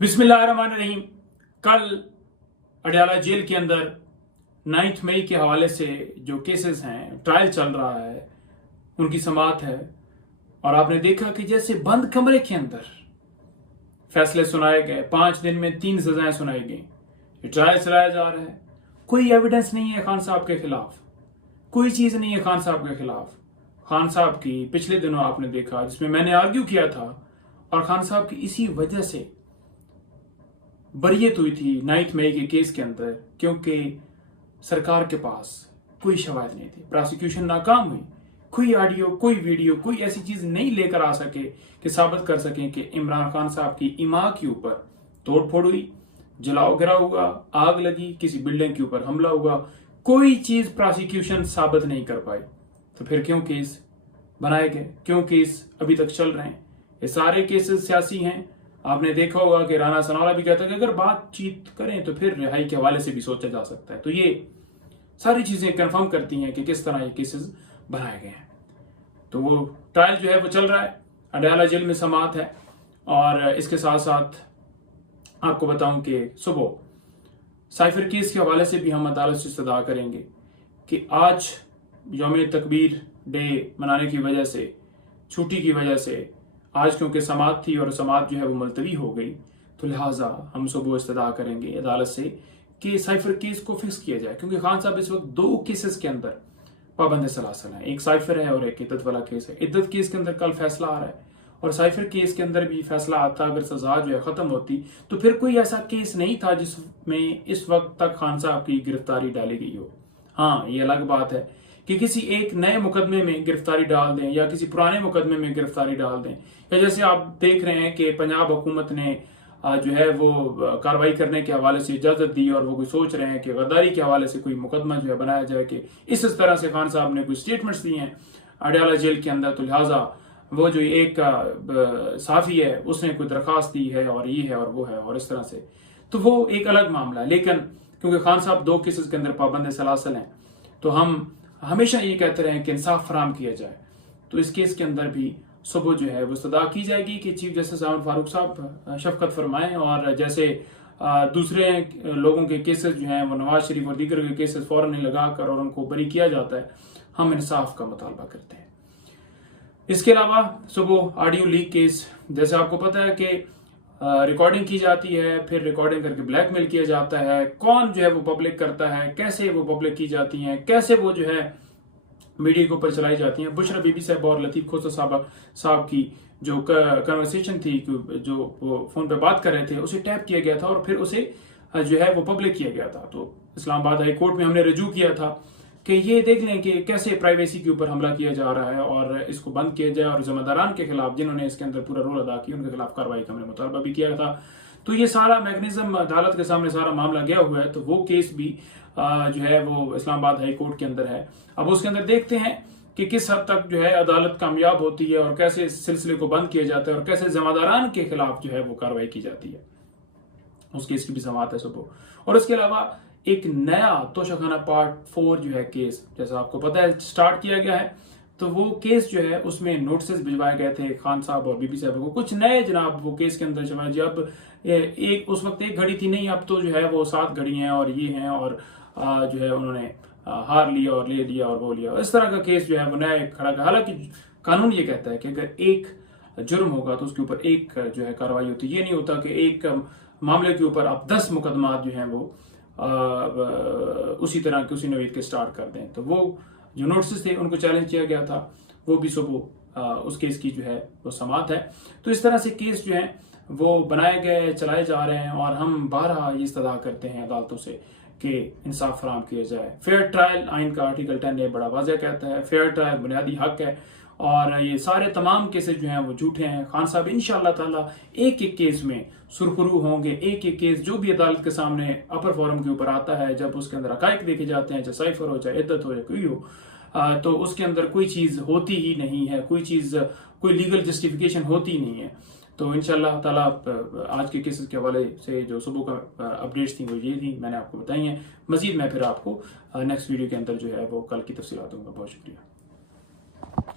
बिस्मिल्लाहिर्रहमानिर्रहीम। कल अडयाला जेल के अंदर 9 मई के हवाले से जो केसेस हैं, ट्रायल चल रहा है, उनकी समाअत है। और आपने देखा कि जैसे बंद कमरे के अंदर फैसले सुनाए गए, 5 दिन में 3 सजाएं सुनाई गई। ये ट्रायल चलाया जा रहा है, कोई एविडेंस नहीं है खान साहब के खिलाफ, कोई चीज नहीं है खान साहब के खिलाफ। खान साहब की पिछले दिनों आपने देखा जिसमें मैंने आर्ग्यू किया था, और खान साहब की इसी वजह से बरियत हुई थी 9 मई के केस के अंदर, क्योंकि सरकार के पास कोई शवाहिद नहीं थी, प्रोसिक्यूशन नाकाम हुई। कोई ऑडियो, कोई वीडियो, कोई ऐसी चीज नहीं लेकर आ सके कि साबित कर सकें कि इमरान खान साहब की इमाम के ऊपर तोड़फोड़ हुई, जलाओ गिराव हुआ, आग लगी, किसी बिल्डिंग के ऊपर हमला हुआ। कोई चीज प्रोसिक्यूशन साबित नहीं कर पाई। तो फिर क्यों केस बनाए गए, क्यों केस अभी तक चल रहे हैं? ये सारे केसेस सियासी हैं। आपने देखा होगा कि राना सनावला भी कहता है कि अगर बातचीत करें तो फिर रिहाई के हवाले से भी सोचा जा सकता है। तो ये सारी चीजें कंफर्म करती हैं कि किस तरह ये केसेस बनाए गए हैं। तो वो ट्रायल जो है वो चल रहा है, अडयाला जेल में समाअत है। और इसके साथ साथ आपको बताऊं कि सुबह साइफर केस के हवाले से भी हम अदालत से इस्तदा करेंगे कि आज यौम तकबीर डे मनाने की वजह से, छुट्टी की वजह से, आज क्योंकि समाअत थी और समाअत जो है वो मुलतवी हो गई, तो लिहाजा हम सुबह इस्तदा करेंगे अदालत से कि साइफर केस को फिक्स किया जाए। क्योंकि खान साहब इस वक्त 2 केसेस के अंदर पाबंद सलासल हैं, एक साइफर है और एक इद्दत वाला केस है। इद्दत केस के अंदर कल फैसला आ रहा है, और साइफर केस के अंदर भी फैसला आता, अगर सजा जो है खत्म होती तो फिर कोई ऐसा केस नहीं था जिसमें इस वक्त तक खान साहब की गिरफ्तारी डाली गई हो। हाँ, ये अलग बात है कि किसी एक नए मुकदमे में गिरफ्तारी डाल दें या किसी पुराने मुकदमे में गिरफ्तारी डाल दें, या जैसे आप देख रहे हैं कि पंजाब हुकूमत ने जो है वो कार्रवाई करने के हवाले से इजाजत दी, और वो कोई सोच रहे हैं कि गद्दारी के हवाले से कोई मुकदमा जो है बनाया जाए, कि इस तरह से खान साहब ने कोई स्टेटमेंट्स दिए हैं अडयाला जेल के अंदर। तो लिहाजा वो जो एक साफी है उसने कोई दरखास्त दी है, और ये है और वो है, और इस तरह से, तो वो एक अलग मामला है। लेकिन क्योंकि खान साहब 2 केसेस के अंदर पाबंद सलासल हैं, तो हम हमेशा ये कहते रहे कि इंसाफ फराम किया जाए। तो इस केस के अंदर भी सुबह जो है वो इस्तदा की जाएगी कि चीफ जस्टिस आमिर फारूक साहब शफकत फरमाएं, और जैसे दूसरे लोगों के केसेस जो हैं वो नवाज शरीफ और दीगर के केसेस फौरन लगा कर और उनको बरी किया जाता है, हम इंसाफ का मुतालबा करते हैं। इसके अलावा सुबह ऑडियो लीक केस, जैसे आपको पता है कि रिकॉर्डिंग की जाती है, फिर रिकॉर्डिंग करके ब्लैकमेल किया जाता है। कौन जो है वो पब्लिक करता है, कैसे वो पब्लिक की जाती हैं, कैसे वो जो है मीडिया के ऊपर चलाई जाती हैं। बुशरा बीबी साहब और लतीफ खोसा साहब की जो कन्वर्सेशन थी, जो वो फोन पे बात कर रहे थे, उसे टैप किया गया था और फिर उसे जो है वो पब्लिक किया गया था। तो इस्लामाबाद हाई कोर्ट में हमने रजू किया था कि ये देख लें कि कैसे प्राइवेसी के ऊपर हमला किया जा रहा है, और इसको बंद किया जाए, और जिम्मेदारान के खिलाफ जिन्होंने इसके अंदर पूरा रोल अदा किया उनके खिलाफ कार्रवाई का हमने मुतालबा भी किया था। तो ये सारा मैकेनिज्म अदालत के सामने सारा मामला गया हुआ है। तो वो केस भी जो है वो इस्लामाबाद हाई कोर्ट के अंदर है। अब उसके अंदर देखते हैं कि किस हद तक जो है अदालत कामयाब होती है, और कैसे इस सिलसिले को बंद किया जाता है, और कैसे जिम्मेदारान के खिलाफ जो है वो कार्रवाई की जाती है। उस केस की भी समाअत है सुबह। और इसके अलावा एक नया तोशाखाना पार्ट 4 जो है केस, जैसा आपको पता है, स्टार्ट किया गया है। तो वो केस जो है उसमें नोटिस भिजवाए गए थे खान साहब और बीबी साहब को, कुछ नए जनाब वो केस के अंदर जमा जी। अब एक उस वक्त 1 घड़ी थी नहीं, अब तो जो है वो 7 घड़ी हैं और ये हैं, और जो है उन्होंने हार लिया और ले लिया और वो लिया। इस तरह का केस जो है वो नया खड़ा कर। हालांकि कानून ये कहता है कि अगर एक जुर्म होगा तो उसके ऊपर एक जो है कार्रवाई होती है। ये नहीं होता कि एक मामले के ऊपर आप 10 मुकदमा जो है वो उसी तरह के उसी नवीद के स्टार्ट कर दें। तो वो जो नोटिस थे उनको चैलेंज किया गया था, वो भी सुबह उस केस की जो है वो समाअत है। तो इस तरह से केस जो है वो बनाए गए, चलाए जा रहे हैं, और हम बारहा ये इस्तदा करते हैं अदालतों से कि इंसाफ फराम किया जाए। फेयर ट्रायल आइन का आर्टिकल 10A बड़ा वाज़ेह कहता है, फेयर ट्रायल बुनियादी हक है, और ये सारे तमाम केसेस जो हैं वो झूठे हैं। खान साहब इंशाअल्लाह ताला एक एक केस में सुरखरू होंगे। एक एक केस जो भी अदालत के सामने अपर फोरम के ऊपर आता है, जब उसके अंदर हकाइक देखे जाते हैं, चाहे साइफर हो, चाहे इद्दत हो, या कोई हो, तो उसके अंदर कोई चीज होती ही नहीं है, कोई लीगल जस्टिफिकेशन होती नहीं है। तो इंशाअल्लाह ताला आज के केसेस के हवाले से जो सुबह का अपडेट्स थी वो ये थी, मैंने आपको बताई हैं। मजीद मैं फिर आपको नेक्स्ट वीडियो के अंदर जो है वो कल की तफसीलात दूंगा। बहुत शुक्रिया।